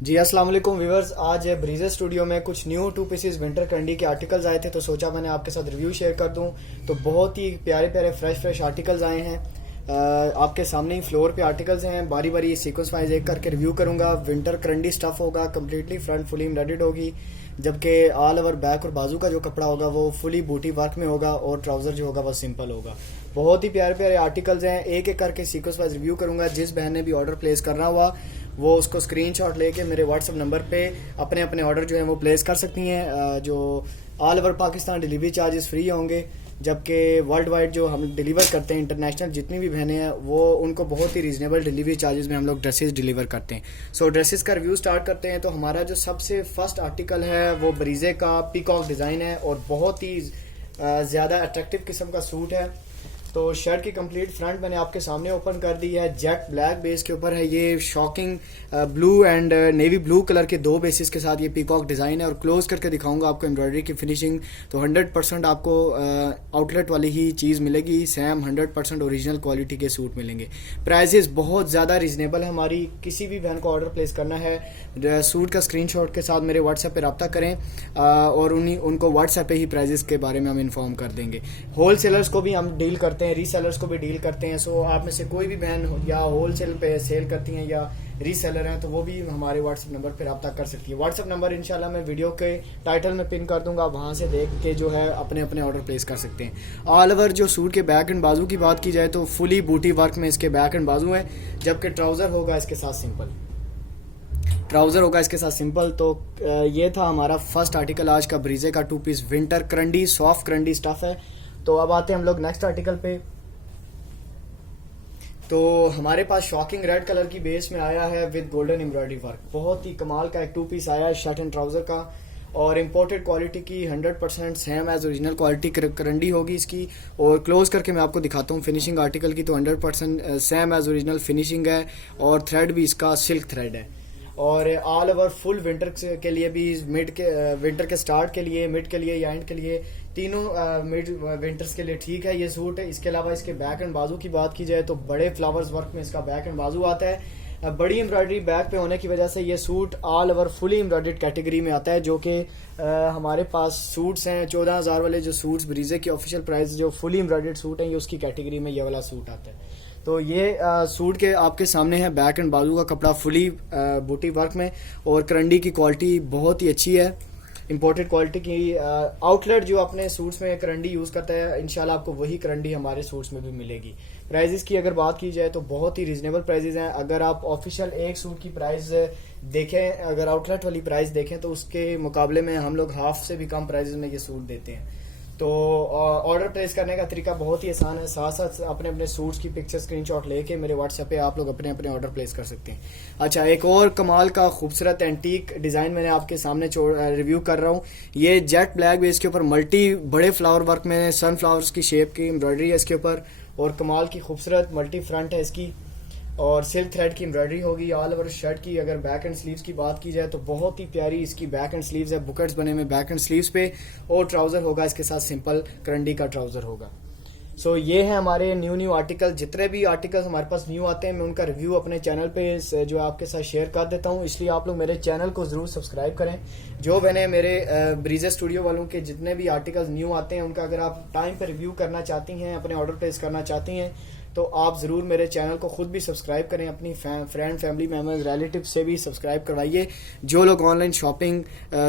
जी अस्सलाम वालेकुम व्यूवर्स। आज ब्रीजर स्टूडियो में कुछ new two pieces winter candy के आर्टिकल्स आए थे, तो सोचा मैंने आपके साथ रिव्यू शेयर कर दूं। तो बहुत ही प्यारे प्यारे फ्रेश आर्टिकल्स आए हैं। आपके सामने ही फ्लोर पे आर्टिकल्स हैं। बारी बारी सीक्वेंस वाइज एक करके रिव्यू करूंगा। विंटर करंडी स्टफ होगा, कम्प्लीटली फ्रंट फुली एम्ब्रॉयडर्ड होगी, जबकि ऑल ओवर बैक और बाजू का जो कपड़ा होगा वो फुली बूटी वर्क में होगा और ट्राउजर जो होगा वो सिंपल होगा। बहुत ही प्यारे प्यारे आर्टिकल्स हैं। एक एक करके सीक्वेंस वाइज रिव्यू करूंगा। जिस बहन ने भी ऑर्डर प्लेस करना हुआ वो उसको स्क्रीनशॉट लेके मेरे व्हाट्सएप नंबर पे अपने अपने ऑर्डर जो है वो प्लेस कर सकती हैं। जो all over Pakistan delivery charges free होंगे, जबकि वर्ल्ड वाइड जो हम डिलीवर करते हैं इंटरनेशनल जितनी भी बहनें हैं वो उनको बहुत ही रीजनेबल डिलीवरी चार्जेस में हम लोग ड्रेसेस डिलीवर करते हैं। सो ड्रेसेस का रिव्यू स्टार्ट करते हैं। तो हमारा जो सबसे फर्स्ट आर्टिकल है वो ब्रीजे का पीकॉक डिज़ाइन है और बहुत ही ज़्यादा अट्रैक्टिव किस्म का सूट है। तो शर्ट की कंप्लीट फ्रंट मैंने आपके सामने ओपन कर दी है। जेट ब्लैक बेस के ऊपर है। ये shocking blue and navy blue colour के दो बेसिस के साथ ये पीकॉक डिज़ाइन है और क्लोज करके दिखाऊंगा आपको एम्ब्रॉयडरी की फिनिशिंग। तो 100% आपको आउटलेट वाली ही चीज़ मिलेगी। सेम 100% ओरिजिनल क्वालिटी के सूट मिलेंगे। प्राइजेस बहुत ज़्यादा रिजनेबल है। हमारी किसी भी बहन को ऑर्डर प्लेस करना है सूट का स्क्रीनशॉट के साथ मेरे व्हाट्सएप पे रब्ता करें और उनको व्हाट्सएप पे ही प्राइजेस के बारे में हम इन्फॉर्म कर देंगे। होल सेलर्स को भी हम डील करते हैं, रीसेलर्स को भी डील करते हैं। सो आप में से कोई भी बहन या होलसेल पे सेल करती हैं या रीसेलर हैं तो वो भी हमारे व्हाट्सएप नंबर पर रब्ता कर सकती है। व्हाट्सएप नंबर इंशाल्लाह मैं वीडियो के टाइटल में पिन कर दूंगा, वहां से देख के जो है अपने अपने ऑर्डर प्लेस कर सकते हैं। ऑल ओवर जो सूट के बैक एंड बाजू की बात की जाए तो फुली बूटी वर्क में इसके बैक एंड बाजू है, जबकि ट्राउजर होगा इसके साथ सिंपल। तो ये था हमारा फर्स्ट आर्टिकल आज का ब्रीजे का 2 पीस विंटर करंडी सॉफ्ट करंडी स्टफ है। तो अब आते हैं हम लोग नेक्स्ट आर्टिकल पे। तो हमारे पास शॉकिंग रेड कलर की बेस में आया है विद गोल्डन एम्ब्रॉयडरी वर्क। बहुत ही कमाल का एक 2 पीस आया है शर्ट एंड ट्राउजर का और इम्पोर्टेड क्वालिटी की 100% सेम एज ओरिजिनल क्वालिटी करंडी होगी इसकी। और क्लोज करके मैं आपको दिखाता हूँ फिनिशिंग आर्टिकल की। तो 100% सेम एज ओरिजिनल फिनिशिंग है और थ्रेड भी इसका सिल्क थ्रेड है। और ऑल ओवर फुल विंटर के लिए भी विंटर के स्टार्ट के लिए, मिड के लिए या एंड के लिए, तीनों मिड विंटर्स के लिए ठीक है ये सूट है। इसके अलावा इसके बैक एंड बाजू की बात की जाए तो बड़े फ्लावर्स वर्क में इसका बैक एंड बाजू आता है। बड़ी एम्ब्रॉयडरी बैक पे होने की वजह से ये suit all over fully embroidered category में आता है, जो कि हमारे पास सूट्स हैं 14,000 वाले जो सूट्स ब्रीजे की ऑफिशियल प्राइस जो फुली एम्ब्रॉयडर्ड सूट हैं ये उसकी कैटेगरी में ये वाला सूट आता है। तो ये सूट के आपके सामने है बैक एंड बाजू का कपड़ा फुली बूटी वर्क में और करंडी की क्वालिटी बहुत ही अच्छी है, इंपोर्टेड क्वालिटी की। आउटलेट जो अपने सूट्स में करंडी यूज़ करता है इंशाल्लाह आपको वही करंडी हमारे सूट्स में भी मिलेगी। प्राइजेस की अगर बात की जाए तो बहुत ही रीजनेबल प्राइजेस हैं। अगर आप ऑफिशियल एक सूट की प्राइस देखें, अगर आउटलेट वाली प्राइस देखें तो उसके मुकाबले में हम लोग हाफ से भी कम प्राइजेस में ये सूट देते हैं। तो ऑर्डर प्लेस करने का तरीका बहुत ही आसान है। साथ साथ अपने अपने सूट्स की पिक्चर स्क्रीनशॉट लेके मेरे व्हाट्सएप पे आप लोग अपने अपने ऑर्डर प्लेस कर सकते हैं। अच्छा, एक और कमाल का खूबसूरत एंटीक डिज़ाइन मैंने आपके सामने रिव्यू कर रहा हूँ। ये जेट ब्लैक बेस के ऊपर मल्टी बड़े फ्लावर वर्क में सनफ्लावर्स की शेप की एम्ब्रॉयडरी है इसके ऊपर और कमाल की खूबसूरत मल्टी फ्रंट है इसकी और सिल्क थ्रेड की एम्ब्रॉयडरी होगी ऑल ओवर शर्ट की। अगर बैक एंड स्लीव्स की बात की जाए तो बहुत ही प्यारी इसकी बैक एंड स्लीव्स है, बुकेट्स बने हुए बैक एंड स्लीव्स पे और ट्राउजर होगा इसके साथ सिंपल करंडी का ट्राउजर होगा। सो ये है हमारे न्यू आर्टिकल। जितने भी आर्टिकल्स हमारे पास न्यू आते हैं मैं उनका रिव्यू अपने चैनल पे जो आपके साथ शेयर कर देता हूँ, इसलिए आप लोग मेरे चैनल को जरूर सब्सक्राइब करें। जो मैंने मेरे ब्रीजे स्टूडियो वालों के जितने भी आर्टिकल्स न्यू आते हैं उनका अगर आप टाइम पर रिव्यू करना चाहती हैं, अपने ऑर्डर प्लेस करना चाहती हैं तो आप ज़रूर मेरे चैनल को खुद भी सब्सक्राइब करें, अपनी फ्रेंड फैमिली मेम्बर्स रिलेटिव से भी सब्सक्राइब करवाइए। जो लोग ऑनलाइन शॉपिंग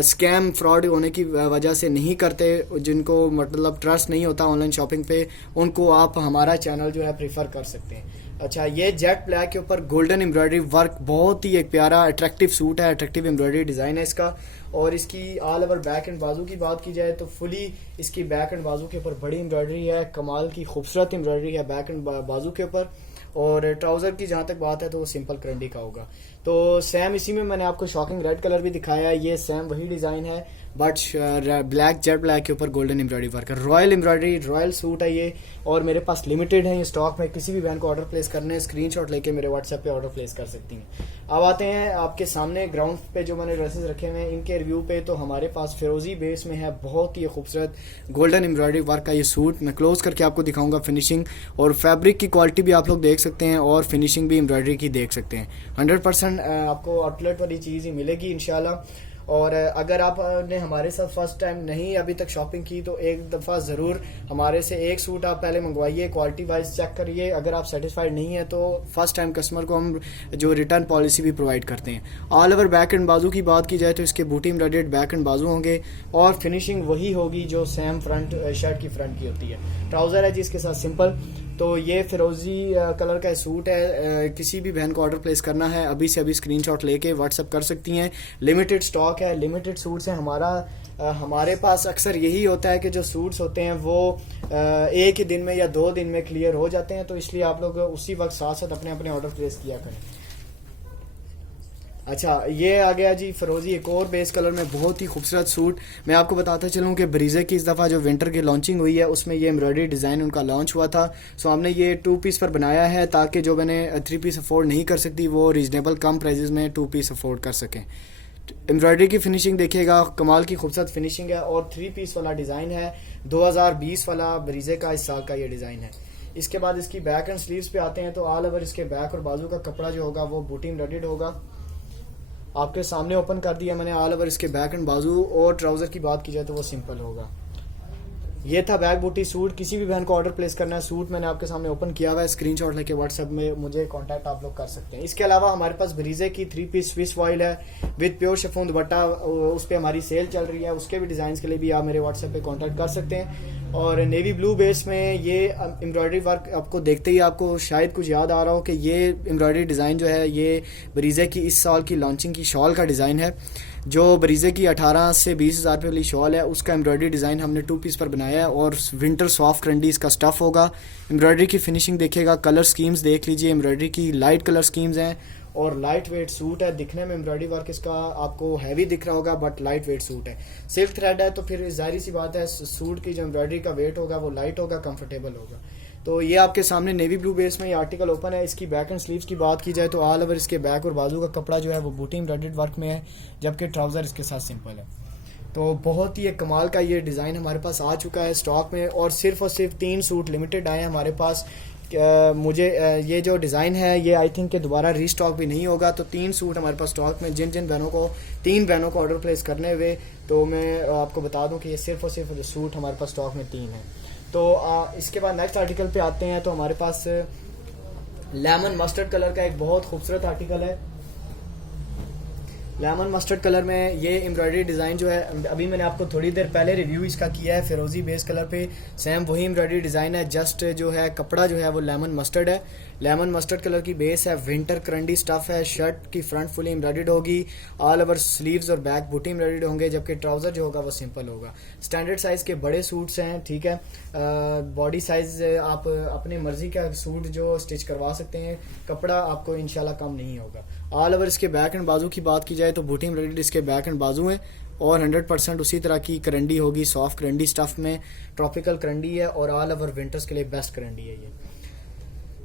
स्कैम फ्रॉड होने की वजह से नहीं करते, जिनको मतलब ट्रस्ट नहीं होता ऑनलाइन शॉपिंग पे, उनको आप हमारा चैनल जो है प्रीफर कर सकते हैं। अच्छा, ये जेट ब्लैक के ऊपर गोल्डन एम्ब्रॉयडरी वर्क, बहुत ही एक प्यारा अट्रैक्टिव सूट है, अट्रैक्टिव एम्ब्रॉयडरी डिज़ाइन है इसका। और इसकी ऑल ओवर बैक एंड बाजू की बात की जाए तो फुली इसकी बैक एंड बाजू के ऊपर बड़ी एम्ब्रॉयडरी है, कमाल की खूबसूरत एम्ब्रॉयडरी है बैक एंड बाजू के ऊपर। और ट्राउजर की जहाँ तक बात है तो वो सिंपल करंडी का होगा। तो सेम इसी में मैंने आपको शॉकिंग रेड कलर भी दिखाया है, ये सेम वही डिज़ाइन है बट ब्लैक जेट ब्लैक के ऊपर गोल्डन एम्ब्रॉयडरी वर्क है। रॉयल एम्ब्रॉयडरी रॉयल सूट है ये और मेरे पास लिमिटेड है ये स्टॉक में। किसी भी बहन को ऑर्डर प्लेस करने स्क्रीनशॉट लेके मेरे व्हाट्सएप पे ऑर्डर प्लेस कर सकती हैं। अब आते हैं आपके सामने ग्राउंड पे जो मैंने ड्रेसेस रखे हुए हैं इनके रिव्यू पे। तो हमारे पास फिरोजी बेस में है बहुत ही खूबसूरत गोल्डन एम्ब्रॉयडरी वर्क का ये सूट। मैं क्लोज करके आपको दिखाऊंगा फिनिशिंग और फैब्रिक की क्वालिटी भी आप लोग देख सकते हैं और फिनिशिंग भी एम्ब्रॉयडरी की देख सकते हैं। 100% तकरीबन आपको आउटलेट वाली चीज़ ही मिलेगी इंशाल्लाह। और अगर आपने हमारे साथ फर्स्ट टाइम नहीं अभी तक शॉपिंग की तो एक दफ़ा ज़रूर हमारे से एक सूट आप पहले मंगवाइए, क्वालिटी वाइज चेक करिए। अगर आप सेटिस्फाइड नहीं है तो फर्स्ट टाइम कस्टमर को हम जो रिटर्न पॉलिसी भी प्रोवाइड करते हैं। ऑल ओवर बैक एंड बाजू की बात की जाए तो इसके बूटी एम्ब्रॉयडर्ड बैक एंड बाजू होंगे और फिनिशिंग वही होगी जो सेम फ्रंट शर्ट की फ्रंट की होती है। ट्राउज़र है जिसके साथ सिंपल। तो ये फिरोजी कलर का सूट है। किसी भी बहन को ऑर्डर प्लेस करना है अभी से अभी स्क्रीनशॉट लेके व्हाट्सअप कर सकती हैं। लिमिटेड स्टॉक है, लिमिटेड सूट्स हैं। हमारे पास अक्सर यही होता है कि जो सूट्स होते हैं वो एक ही दिन में या 2 दिन में क्लियर हो जाते हैं, तो इसलिए आप लोग उसी वक्त साथ साथ अपने अपने ऑर्डर प्लेस किया करें। अच्छा, ये आ गया जी फिरोजी एक और बेस कलर में बहुत ही खूबसूरत सूट। मैं आपको बताता चलूँ कि ब्रीजे की इस दफ़ा जो विंटर की लॉन्चिंग हुई है उसमें ये एम्ब्रॉयडरी डिज़ाइन उनका लॉन्च हुआ था। सो हमने ये 2 पीस पर बनाया है ताकि जो मैंने 3 पीस अफोर्ड नहीं कर सकती वो रीजनेबल कम प्राइजेस में 2 पीस अफोर्ड कर सकें। एम्ब्रॉयडरी की फिनिशिंग देखिएगा, कमाल की खूबसूरत फिनिशिंग है और 3 पीस वाला डिज़ाइन है। 2020 वाला ब्रीजे का इस साल का ये डिज़ाइन है। इसके बाद इसकी बैक एंड स्लीव्स पे आते हैं तो ऑल ओवर इसके बैक और बाजू का कपड़ा जो होगा वो बूटी एम्ब्रॉयडर्ड होगा। आपके सामने ओपन कर दिया मैंने ऑल ओवर इसके बैक एंड बाजू। और ट्राउज़र की बात की जाए तो वो सिंपल होगा। ये था बैक बूटी सूट। किसी भी बहन को ऑर्डर प्लेस करना है, सूट मैंने आपके सामने ओपन किया हुआ है, स्क्रीनशॉट लेके व्हाट्सएप में मुझे कांटेक्ट आप लोग कर सकते हैं। इसके अलावा हमारे पास ब्रीजे की 3 पीस स्विस फॉइल है विद प्योर शिफॉन दुपट्टा, उस पर हमारी सेल चल रही है। उसके भी डिज़ाइन के लिए भी आप मेरे व्हाट्सएप पे कांटेक्ट कर सकते हैं। और नेवी ब्लू बेस में ये एम्ब्रॉयडरी वर्क आपको देखते ही आपको शायद कुछ याद आ रहा हो कि ये एम्ब्रॉयडरी डिज़ाइन जो है ये ब्रीजे की इस साल की लॉन्चिंग की शॉल का डिज़ाइन है। जो ब्रीजे की 18 से 20 हज़ार रुपये वाली शॉल है उसका एम्ब्रॉयडरी डिज़ाइन हमने 2 पीस पर बनाया है और विंटर सॉफ्ट क्रंडी इसका स्टफ़ होगा। एम्ब्रॉयडरी की फिनिशिंग देखिएगा, कलर स्कीम्स देख लीजिए। एम्ब्रॉयडरी की लाइट कलर स्कीम्स हैं और लाइट वेट सूट है। दिखने में एम्ब्रॉयडरी वर्क इसका आपको हैवी दिख रहा होगा बट लाइट वेट सूट है। सिल्क थ्रेड है तो फिर जाहिर सी बात है सूट की जो एम्ब्रॉयडरी का वेट होगा वो लाइट होगा, कंफर्टेबल होगा। तो ये आपके सामने नेवी ब्लू बेस में ये आर्टिकल ओपन है। इसकी बैक एंड स्लीव्स की बात की जाए तो ऑल ओवर इसके बैक और बाजू का कपड़ा जो है वो बूटी एम्ब्रॉयडर्ड वर्क में है, जबकि ट्राउज़र इसके साथ सिंपल है। तो बहुत ही एक कमाल का ये डिज़ाइन हमारे पास आ चुका है स्टॉक में और सिर्फ 3 सूट लिमिटेड आए हैं हमारे पास। मुझे ये जो डिज़ाइन है ये आई थिंक कि दोबारा रीस्टॉक भी नहीं होगा। तो 3 सूट हमारे पास स्टॉक में, जिन बहनों को 3 बहनों को ऑर्डर प्लेस करने हुए तो मैं आपको बता दूं कि ये सिर्फ और सिर्फ सूट हमारे पास स्टॉक में 3 है। तो इसके बाद नेक्स्ट आर्टिकल पे आते हैं। तो हमारे पास लेमन मस्टर्ड कलर का एक बहुत खूबसूरत आर्टिकल है। लेमन मस्टर्ड कलर में ये एम्ब्रॉयडरी डिज़ाइन जो है अभी मैंने आपको थोड़ी देर पहले रिव्यू इसका किया है। फिरोजी बेस कलर पे सेम वही एम्ब्रॉयडरी डिज़ाइन है, जस्ट जो है कपड़ा जो है वो लेमन मस्टर्ड है। लेमन मस्टर्ड कलर की बेस है, विंटर क्रंडी स्टफ़ है। शर्ट की फ्रंट फुली एम्ब्रॉयडर्ड होगी, ऑल ओवर स्लीव्स और बैक बूटी एम्ब्रॉयडर्ड होंगे, जबकि ट्राउज़र जो होगा वो सिंपल होगा। स्टैंडर्ड साइज़ के बड़े सूट्स हैं, ठीक है। बॉडी साइज़ आप अपने मर्जी का सूट जो स्टिच करवा सकते हैं, कपड़ा आपको इंशाल्लाह कम नहीं होगा। ऑल ओवर इसके बैक एंड बाजू की बात की जाए तो बूटी एम्ब्रॉयडर्ड इसके बैक एंड बाजू हैं और 100% उसी तरह की करंडी होगी, सॉफ्ट करंडी स्टफ़ में। ट्रॉपिकल करंडी है और ऑल ओवर विंटर्स के लिए बेस्ट करंडी है ये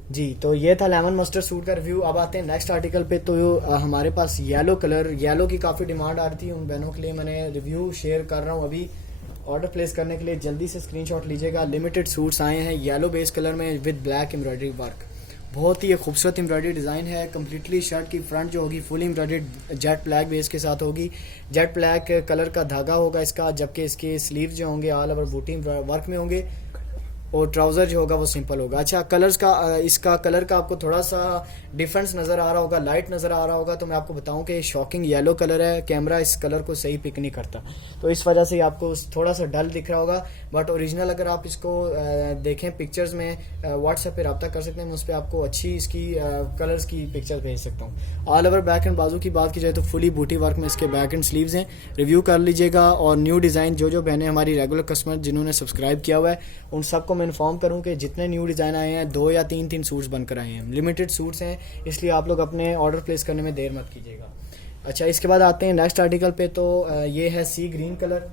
जी। तो ये था लेमन मस्टर्ड सूट का रिव्यू। अब आते हैं नेक्स्ट आर्टिकल पे। तो हमारे पास येलो कलर, येलो की काफ़ी डिमांड आ रही थी, उन बहनों के लिए मैंने रिव्यू शेयर कर रहा हूँ अभी। ऑर्डर प्लेस करने के लिए जल्दी से स्क्रीनशॉट लीजिएगा। लिमिटेड सूट्स आए हैं येलो बेस कलर में विद ब्लैक एम्ब्रॉयडरी वर्क। बहुत ही खूबसूरत एम्ब्रॉयडरी डिज़ाइन है। कम्प्लीटली शर्ट की फ्रंट जो होगी full embroidered jet black base के साथ होगी। जेट ब्लैक कलर का धागा होगा इसका, जबकि इसके स्लीव जो होंगे ऑल ओवर बूटी वर्क में होंगे और ट्राउज़र जो होगा वो सिंपल होगा। अच्छा, कलर्स का इसका कलर का आपको थोड़ा सा डिफरेंस नज़र आ रहा होगा, लाइट नज़र आ रहा होगा। तो मैं आपको बताऊं कि शॉकिंग येलो कलर है, कैमरा इस कलर को सही पिक नहीं करता, तो इस वजह से आपको थोड़ा सा डल दिख रहा होगा। बट ओरिजिनल अगर आप इसको देखें पिक्चर्स में, व्हाट्सएप पे रब्ता कर सकते हैं, मैं उस पर आपको अच्छी इसकी कलर्स की पिक्चर भेज सकता हूँ। ऑल ओवर बैक एंड बाजू की बात की जाए तो फुली बूटी वर्क में इसके बैक एंड स्लीव्स हैं। रिव्यू कर लीजिएगा। और न्यू डिज़ाइन जो बहनें हमारी रेगुलर कस्टमर जिन्होंने सब्सक्राइब किया हुआ है उन सबको मैं इन्फॉर्म करूँ कि जितने न्यू डिज़ाइन आए हैं 2 या 3 सूट्स बनकर आए हैं। लिमिटेड सूट्स हैं, इसलिए आप लोग अपने ऑर्डर प्लेस करने में देर मत कीजिएगा। अच्छा, इसके बाद आते हैं नेक्स्ट आर्टिकल पे। तो ये है सी ग्रीन कलर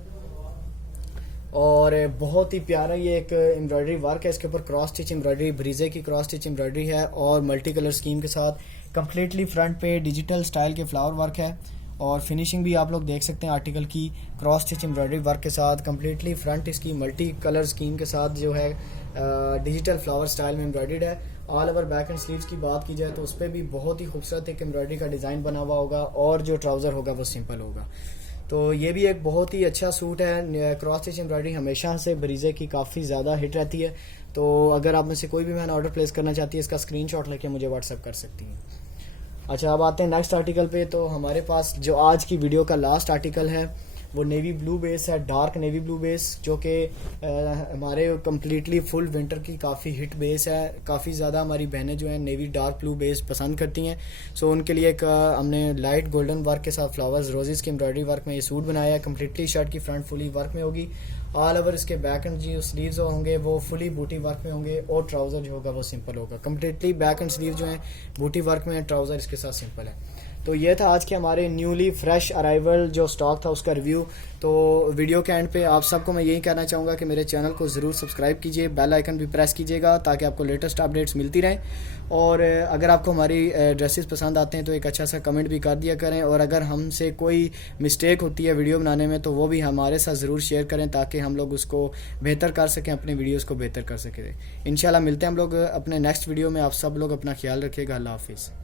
और बहुत ही प्यारा ये एक एम्ब्रॉयडरी वर्क है। इसके ऊपर क्रॉस स्टिच एम्ब्रॉयडरी, ब्रीजे की क्रॉस स्टिच एम्ब्रॉयडरी है और मल्टी कलर स्कीम के साथ कम्प्लीटली फ्रंट पे डिजिटल स्टाइल के फ्लावर वर्क है। और फिनिशिंग भी आप लोग देख सकते हैं आर्टिकल की क्रॉस स्टिच एम्ब्रॉयडरी वर्क के साथ। कम्प्लीटली फ्रंट इसकी मल्टी कलर स्कीम के साथ जो है डिजिटल फ्लावर स्टाइल में एम्ब्रॉयडर्ड है all over back and sleeves की बात की जाए तो उस पर भी बहुत ही खूबसूरत एक एम्ब्रॉयडरी का डिज़ाइन बना हुआ होगा और जो ट्राउज़र होगा वो सिंपल होगा। तो ये भी एक बहुत ही अच्छा सूट है। क्रॉस स्टिच एम्ब्रॉयडरी हमेशा से बरीज़े की काफ़ी ज़्यादा हिट रहती है। तो अगर आप में से कोई भी मैंने ऑर्डर प्लेस करना चाहती है, इसका स्क्रीनशॉट लेके मुझे व्हाट्सअप कर सकती हैं। अच्छा, अब आते हैं नेक्स्ट आर्टिकल पे। तो हमारे पास जो आज की वीडियो का लास्ट आर्टिकल है वो नेवी ब्लू बेस है, डार्क नेवी ब्लू बेस, जो कि हमारे कम्प्लीटली फुल विंटर की काफ़ी हिट बेस है। काफ़ी ज़्यादा हमारी बहनें जो हैं नेवी डार्क ब्लू बेस पसंद करती हैं। सो उनके लिए एक हमने लाइट गोल्डन वर्क के साथ फ्लावर्स रोजेस की एम्ब्रॉयडरी वर्क में ये सूट बनाया है। कम्प्लीटली शर्ट की फ्रंट फुली वर्क में होगी। ऑल ओवर इसके बैक एंड जो स्लीव्स होंगे वो फुली बूटी वर्क में होंगे और ट्राउज़र जो होगा वो सिंपल होगा। कम्प्लीटली बैक एंड स्लीव जो है बूटी वर्क में, ट्राउज़र इसके साथ सिंपल है। तो ये था आज के हमारे न्यूली फ्रेश अराइवल जो स्टॉक था उसका रिव्यू। तो वीडियो के एंड पे आप सबको मैं यही कहना चाहूँगा कि मेरे चैनल को ज़रूर सब्सक्राइब कीजिए, बेल आइकन भी प्रेस कीजिएगा ताकि आपको लेटेस्ट अपडेट्स मिलती रहें। और अगर आपको हमारी ड्रेसेस पसंद आते हैं तो एक अच्छा सा कमेंट भी कर दिया करें। और अगर हमसे कोई मिस्टेक होती है वीडियो बनाने में तो वो भी हमारे साथ ज़रूर शेयर करें ताकि हम लोग उसको बेहतर कर सकें, अपने वीडियोज़ को बेहतर कर सकें। इंशाल्लाह मिलते हैं हम लोग अपने नेक्स्ट वीडियो में। आप सब लोग अपना ख्याल रखिएगा। अल्लाह हाफिज़।